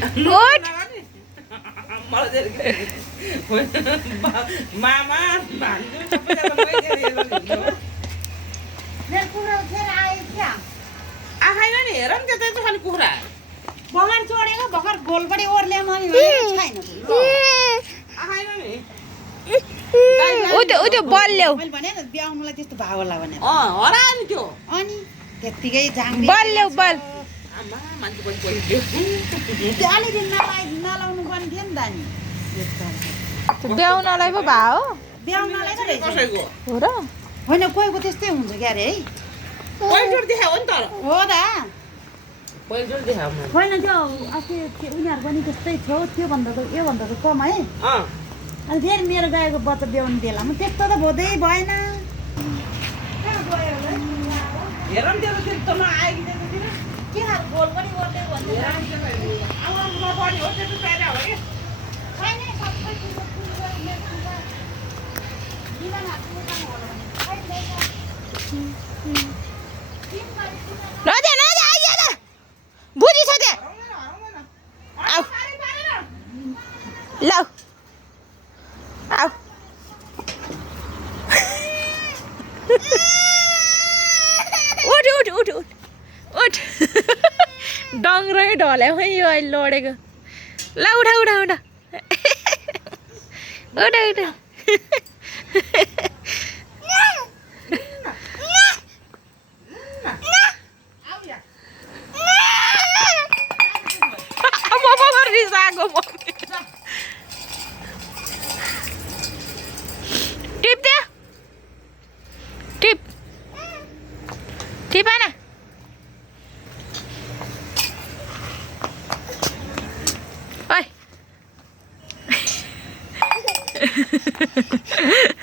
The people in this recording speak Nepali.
उठ मामा भान्जू सबैजना आखाइन नि हेर नि त्यो खालि कुखुरा बगर चढेको भर्खर गोलपट्टि ओर्ले मैले छैन आखाइन नि उ त्यो बल ल्याऊ मैले भने नि ब्याउनुलाई त्यस्तो भाव होला भने हरा नि त्यो अनि त्यत्तिकै जाङ बल ल्याऊ बल आमा मान्छे पनि पहिले अलिकति नलाउनु पर्ने थियो नि त नि त्यो ब्याउनलाई पो भा हो ब्याउनलाई त रहेछ कसैको हो र होइन कोहीको त्यस्तै हुन्छ क्या अरे है पहिलोचोटि देखायो नि तर हो त पहिलोचोटि देखायो मैले होइन त्यो अस्ति उनीहरू पनि त्यस्तै थियो त्योभन्दा त योभन्दा त कम है अनि फेरि मेरो गाईको बच्चा ब्याउनु बेलामा त्यस्तो त हुँदै भएन हेर नि त्यो त त्यस्तो नआयो कि त्यतातिर के खालको गोल पनि ओर्ले भन्दै आमामा पनि हो त्यस्तो चाहिएर हो कि छैन सबै कुरो जीवन हातमा काम होला भने नजा नजा आइया त बुझी छ त्यहाँ आऊ लौ आऊ उठ उठ उठ उठ उठ डङ्ग्रै ढल्यो है यो अहिले लडेको ल उठा उठा उठा उठा उठा रिसाएको टिप त्यहाँ टिप टिप आना ओइ